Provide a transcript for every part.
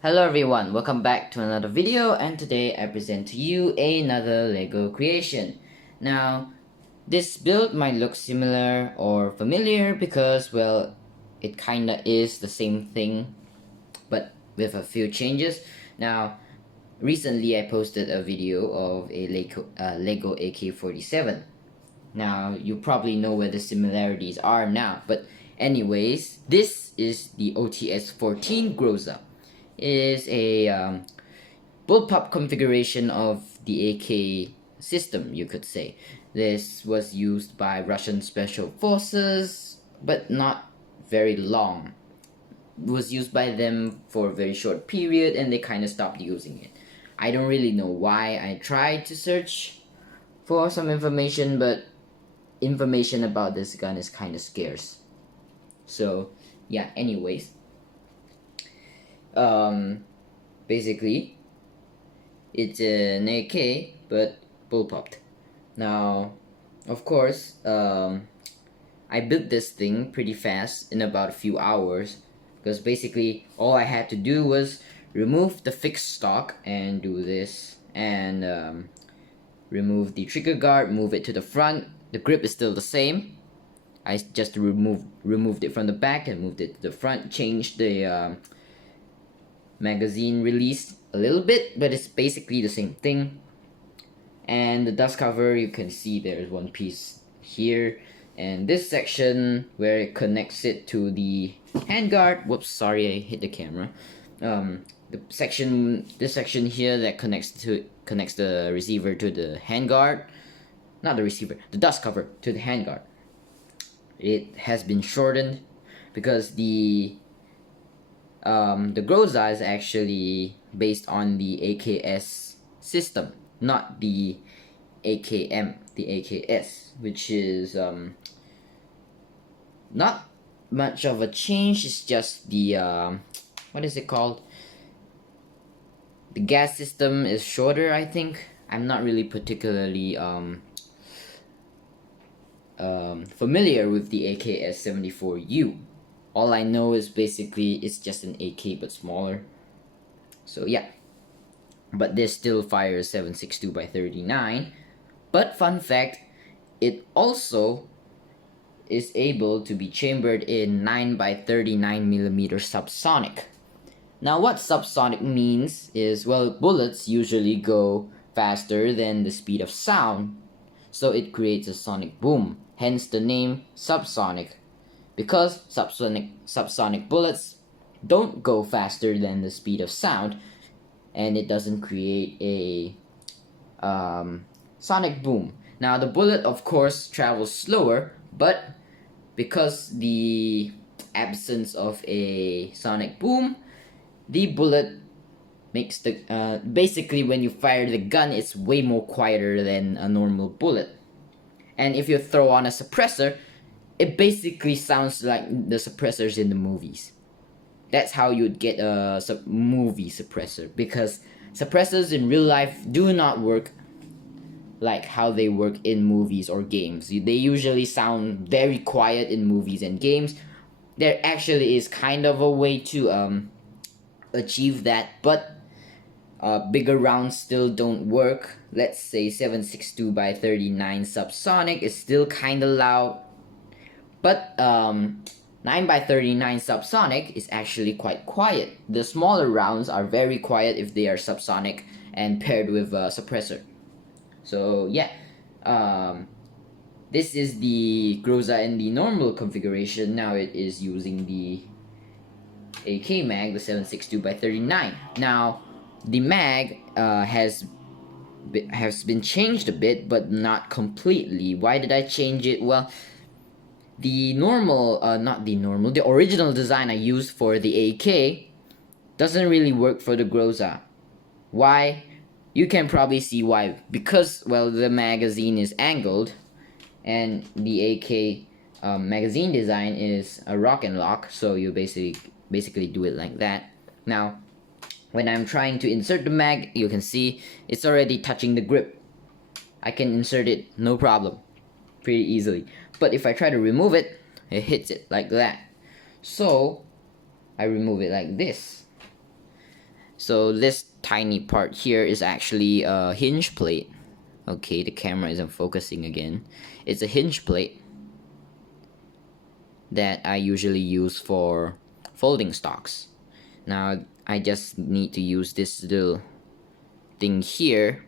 Hello everyone, welcome back to another video, and today I present to you another Lego creation. Now, this build might look similar or familiar because, well, it kinda is the same thing but with a few changes. Now, recently I posted a video of a Lego AK-47. Now, you probably know where the similarities are now, but anyways, this is the OTS-14 Groza. It is a bullpup configuration of the AK system, you could say. This was used by Russian special forces, but not very long. It was used by them for a very short period and they kind of stopped using it. I don't really know why. I tried to search for some information, but information about this gun is kind of scarce. So, yeah, anyways. Basically, it's an AK, but bullpupped. Now, of course, I built this thing pretty fast in about a few hours because basically all I had to do was remove the fixed stock and do this and remove the trigger guard, move it to the front. The grip is still the same. I just removed it from the back and moved it to the front, changed the magazine release a little bit, but it's basically the same thing. And the dust cover, you can see there's one piece here, and this section where it connects it to the handguard. Whoops, sorry, I hit the camera. This section here that connects the receiver to the handguard, not the receiver, the dust cover to the handguard. It has been shortened because the Groza is actually based on the AKS system, not the AKM, the AKS, which is not much of a change. It's just the what is it called? The gas system is shorter, I think. I'm not really particularly familiar with the AKS-74U. All I know is basically it's just an AK but smaller. So yeah. But this still fires 7.62 by 39. But fun fact, it also is able to be chambered in 9 by 39mm subsonic. Now what subsonic means is, well, bullets usually go faster than the speed of sound, so it creates a sonic boom, hence the name subsonic. Because subsonic bullets don't go faster than the speed of sound, and it doesn't create a sonic boom. Now the bullet of course travels slower, but because the absence of a sonic boom, the bullet makes the basically when you fire the gun, it's way more quieter than a normal bullet. And if you throw on a suppressor, it basically sounds like the suppressors in the movies. That's how you'd get a movie suppressor, because suppressors in real life do not work like how they work in movies or games. They usually sound very quiet in movies and games. There actually is kind of a way to achieve that, but bigger rounds still don't work. Let's say 7.62 by 39 subsonic is still kind of loud, but 9 by 39 subsonic is actually quite quiet. The smaller rounds are very quiet if they are subsonic and paired with a suppressor. So yeah, this is the Groza in the normal configuration. Now it is using the AK mag, the 7.62 by 39. Now the mag has been changed a bit, but not completely. Why did I change it? Well, the original design I used for the AK doesn't really work for the Groza. Why? You can probably see why. Because, well, the magazine is angled, and the AK magazine design is a rock and lock, so you basically do it like that. Now, when I'm trying to insert the mag, you can see it's already touching the grip. I can insert it no problem, pretty easily. But if I try to remove it, it hits it like that. So I remove it like this. So this tiny part here is actually a hinge plate. Okay, the camera isn't focusing again. It's a hinge plate that I usually use for folding stocks. Now I just need to use this little thing here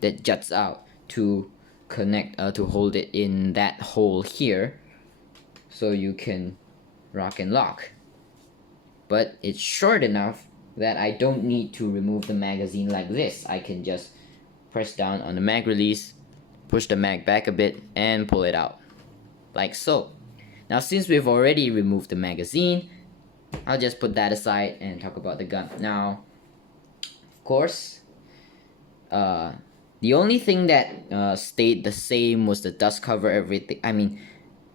that juts out to connect to hold it in that hole here, so you can rock and lock. But it's short enough that I don't need to remove the magazine like this. I can just press down on the mag release, push the mag back a bit, and pull it out like so. Now since we've already removed the magazine, I'll just put that aside and talk about the gun. Now of course, the only thing that stayed the same was the dust cover. Everything, I mean,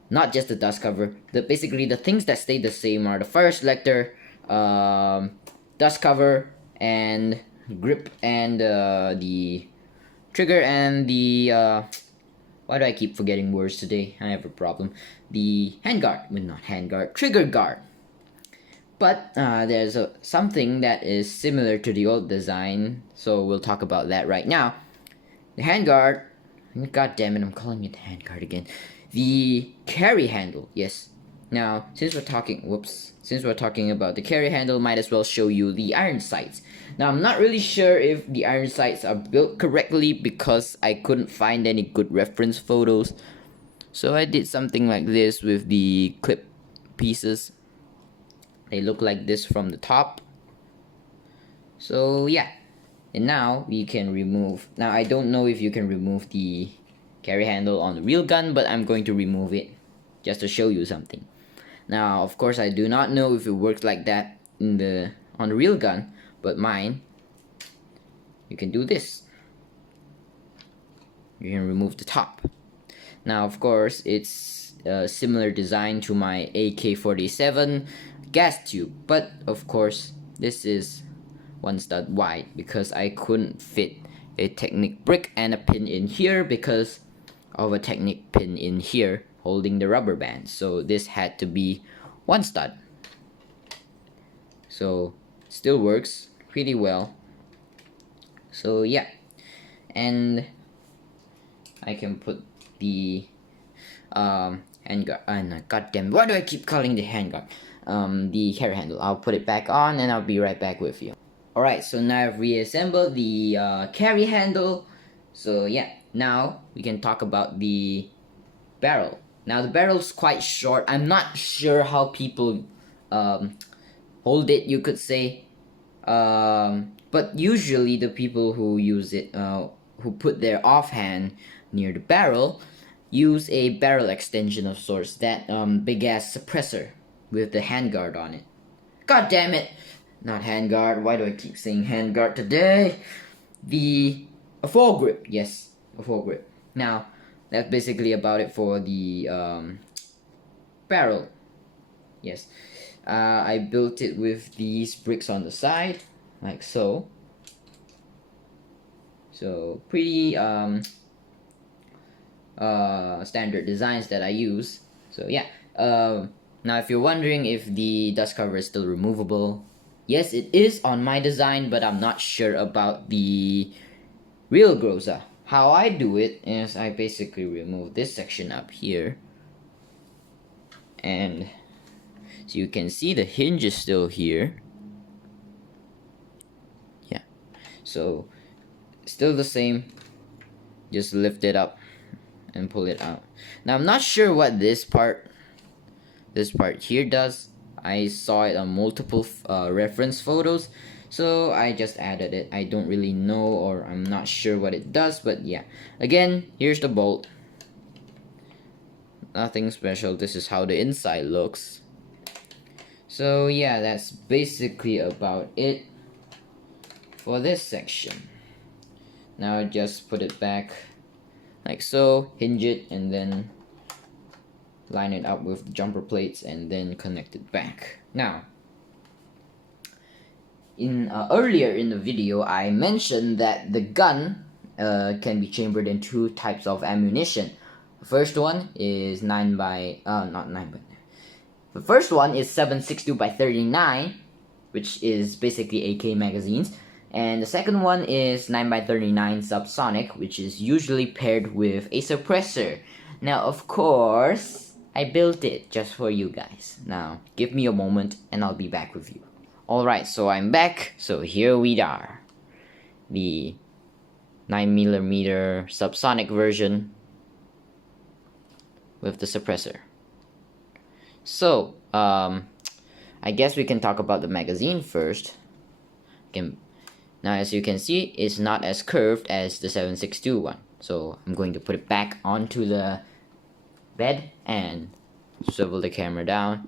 not just the dust cover, basically the things that stayed the same are the fire selector, dust cover, and grip, and the trigger, and the why do I keep forgetting words today? I have a problem. The handguard, well, not handguard, trigger guard. But there's something that is similar to the old design, so we'll talk about that right now. The handguard, god damn it, I'm calling it the handguard again. The carry handle, yes. Now, since we're talking about the carry handle, might as well show you the iron sights. Now, I'm not really sure if the iron sights are built correctly because I couldn't find any good reference photos. So I did something like this with the clip pieces. They look like this from the top. So yeah, and now we can remove. Now I don't know if you can remove the carry handle on the real gun, but I'm going to remove it just to show you something. Now of course I do not know if it works like that on the real gun, but mine, you can do this. You can remove the top. Now of course it's a similar design to my AK-47 gas tube, but of course this is one stud wide because I couldn't fit a Technic brick and a pin in here because of a Technic pin in here holding the rubber band, so this had to be one stud. So still works pretty well. So yeah, and I can put the handguard, goddamn, why do I keep calling the handguard? The carry handle. I'll put it back on and I'll be right back with you. Alright, so now I've reassembled the carry handle. So yeah, now we can talk about the barrel. Now the barrel's quite short. I'm not sure how people hold it, you could say. But usually the people who use it, who put their offhand near the barrel, use a barrel extension of sorts, that big ass suppressor with the handguard on it. God damn it! Not handguard, why do I keep saying handguard today? A foregrip, yes, a foregrip. Now, that's basically about it for the barrel. Yes, I built it with these bricks on the side, like so. So, pretty standard designs that I use. So yeah, now if you're wondering if the dust cover is still removable, yes it is on my design, but I'm not sure about the real Groza. How I do it is I basically remove this section up here, and so you can see the hinge is still here. Yeah, so still the same, just lift it up and pull it out. Now I'm not sure what this part here does. I saw it on multiple reference photos, so I just added it. I don't really know, or I'm not sure what it does, but yeah. Again, here's the bolt. Nothing special. This is how the inside looks. So yeah, that's basically about it for this section. Now I just put it back like so, hinge it, and then line it up with the jumper plates, and then connect it back. Now, earlier in the video, I mentioned that the gun can be chambered in two types of ammunition. The first one is 7.62 by 39, which is basically AK magazines. And the second one is 9x39 Subsonic, which is usually paired with a suppressor. Now, of course, I built it just for you guys. Now, give me a moment and I'll be back with you. Alright, so I'm back. So here we are. The 9mm Subsonic version with the suppressor. So, I guess we can talk about the magazine first. Now, as you can see, it's not as curved as the 7.62 one. So I'm going to put it back onto the bed and swivel the camera down,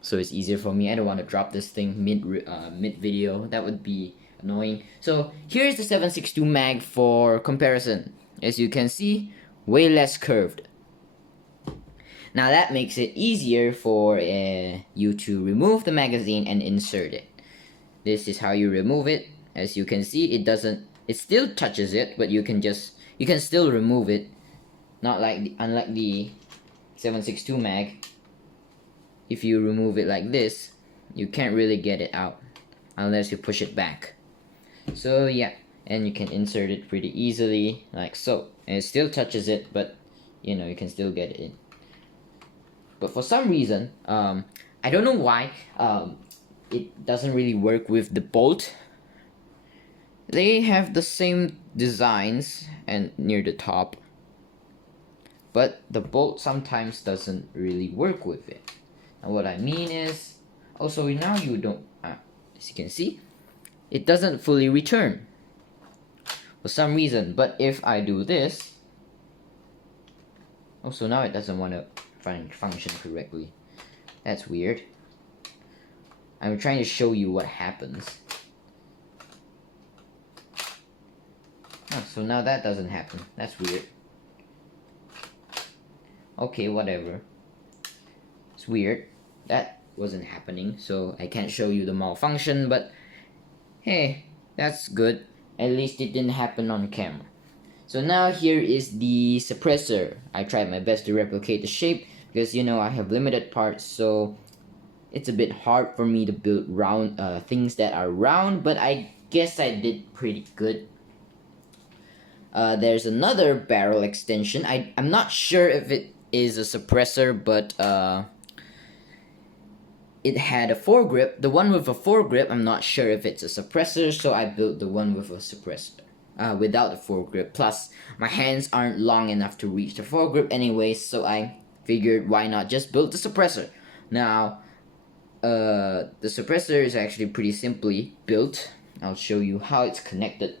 so it's easier for me. I don't want to drop this thing mid video. That would be annoying. So here's the 7.62 mag for comparison. As you can see, way less curved. Now that makes it easier for you to remove the magazine and insert it. This is how you remove it. As you can see, it still touches it, but you can still remove it. Unlike the 7.62 mag, if you remove it like this, you can't really get it out unless you push it back. So yeah, and you can insert it pretty easily like so, and it still touches it, but you know, you can still get it in. But for some reason, I don't know why, it doesn't really work with the bolt. They have the same designs and near the top, but the bolt sometimes doesn't really work with it. And what I mean is, also now you don't, as you can see, it doesn't fully return for some reason. But if I do this, also now it doesn't want to function correctly. That's weird. I'm trying to show you what happens. Oh, so now that doesn't happen. That's weird. Okay, whatever. It's weird. That wasn't happening, so I can't show you the malfunction, but hey, that's good. At least it didn't happen on camera. So now here is the suppressor. I tried my best to replicate the shape because, you know, I have limited parts, so it's a bit hard for me to build round things that are round, but I guess I did pretty good. There's another barrel extension. I'm not sure if it is a suppressor, but it had a foregrip. The one with a foregrip, I'm not sure if it's a suppressor, so I built the one with a suppressor. Without a foregrip. Plus, my hands aren't long enough to reach the foregrip anyway, so I figured why not just build the suppressor. Now, the suppressor is actually pretty simply built. I'll show you how it's connected.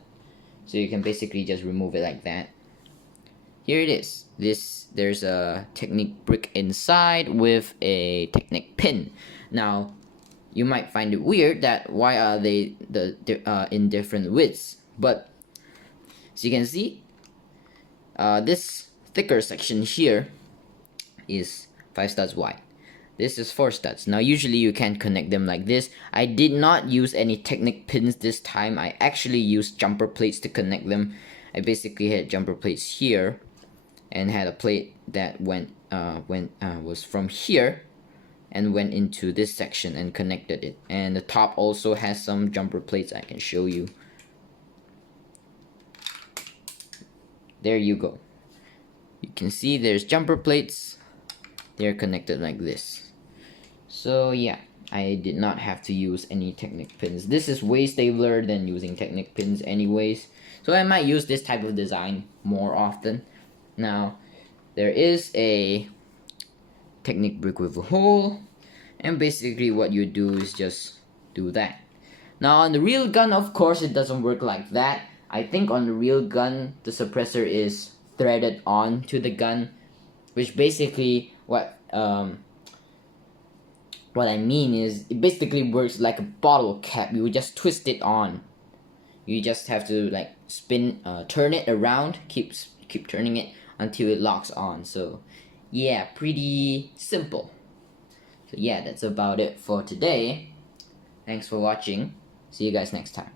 So you can basically just remove it like that. Here it is. There's a Technic brick inside with a Technic pin. Now, you might find it weird that why are they in different widths, but as you can see, this thicker section here is 5 studs wide. This is 4 studs. Now usually you can connect them like this. I did not use any Technic pins this time. I actually used jumper plates to connect them. I basically had jumper plates here and had a plate that was from here and went into this section and connected it. And the top also has some jumper plates I can show you. There you go. You can see there's jumper plates. They're connected like this. So yeah, I did not have to use any Technic pins. This is way stabler than using Technic pins anyways. So I might use this type of design more often. Now, there is a Technic brick with a hole. And basically what you do is just do that. Now on the real gun, of course, it doesn't work like that. I think on the real gun, the suppressor is threaded on to the gun, which basically what I mean is it basically works like a bottle cap. You just twist it on. You just have to like turn it around, keep turning it until it locks on. So yeah, pretty simple. So yeah, that's about it for today. Thanks for watching. See you guys next time.